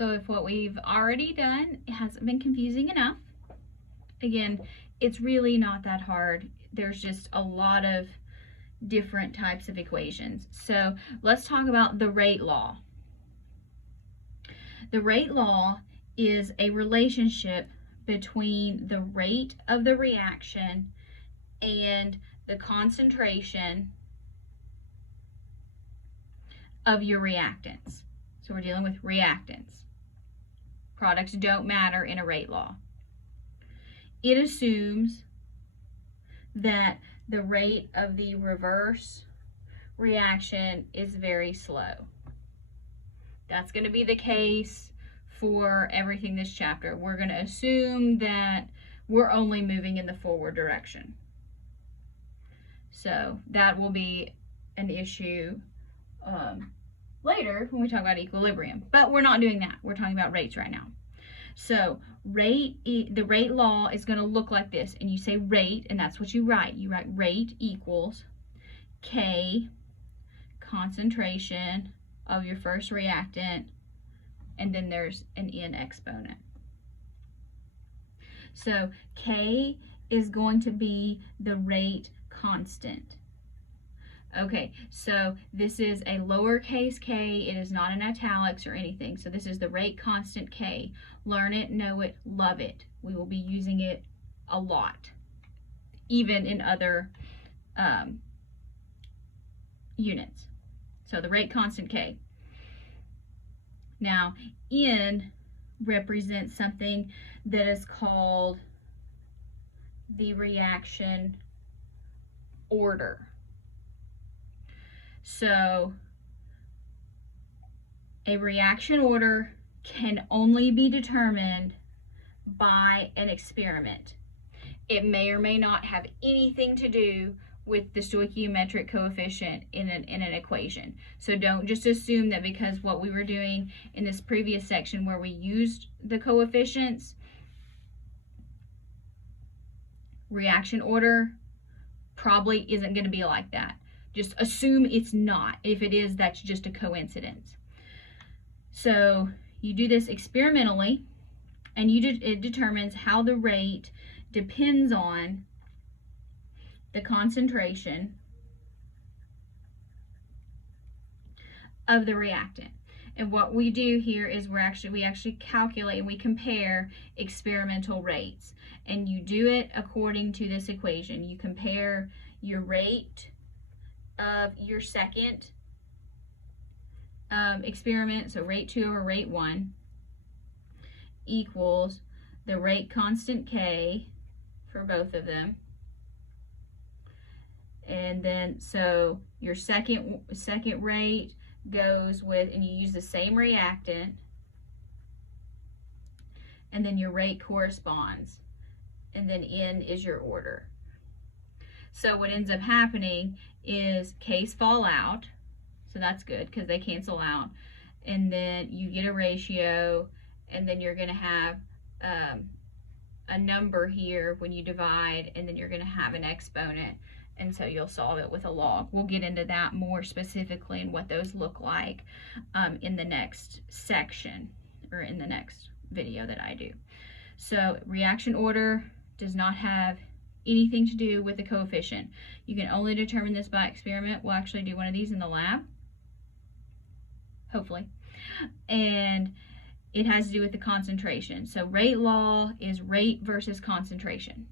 So if what we've already done hasn't been confusing enough, again, it's really not that hard. There's just a lot of different types of equations. So let's talk about the rate law. The rate law is a relationship between the rate of the reaction and the concentration of your reactants. So we're dealing with reactants. Products don't matter in a rate law. It assumes that the rate of the reverse reaction is very slow. That's going to be the case for everything this chapter. We're going to assume that we're only moving in the forward direction. So that will be an issue later when we talk about equilibrium. But we're not doing that. We're talking about rates right now. So the rate law is going to look like this. And you say rate, and that's what you write. You write rate equals K, concentration of your first reactant, and then there's an N exponent. So K is going to be the rate constant. Okay, so this is a lowercase k. It is not in italics or anything. So this is the rate constant K. Learn it, know it, love it. We will be using it a lot, even in other units. So the rate constant K. Now, N represents something that is called the reaction order. So a reaction order can only be determined by an experiment. It may or may not have anything to do with the stoichiometric coefficient in an equation. So don't just assume that because what we were doing in this previous section where we used the coefficients, reaction order probably isn't going to be like that. Just assume it's not. If it is, that's just a coincidence. So you do this experimentally, and it determines how the rate depends on the concentration of the reactant. And what we do here is we actually calculate and we compare experimental rates. And you do it according to this equation. You compare your rate of your second experiment, so rate 2 over rate 1, equals the rate constant K for both of them. And then so your second rate goes with, and you use the same reactant, and then your rate corresponds, and then N is your order. So what ends up happening is K's fall out, so that's good because they cancel out, and then you get a ratio, and then you're going to have a number here when you divide, and then you're going to have an exponent, and so you'll solve it with a log. We'll get into that more specifically and what those look like in the next section or in the next video that I do. So reaction order does not have anything to do with the coefficient. You can only determine this by experiment. We'll actually do one of these in the lab, hopefully. And it has to do with the concentration. So rate law is rate versus concentration.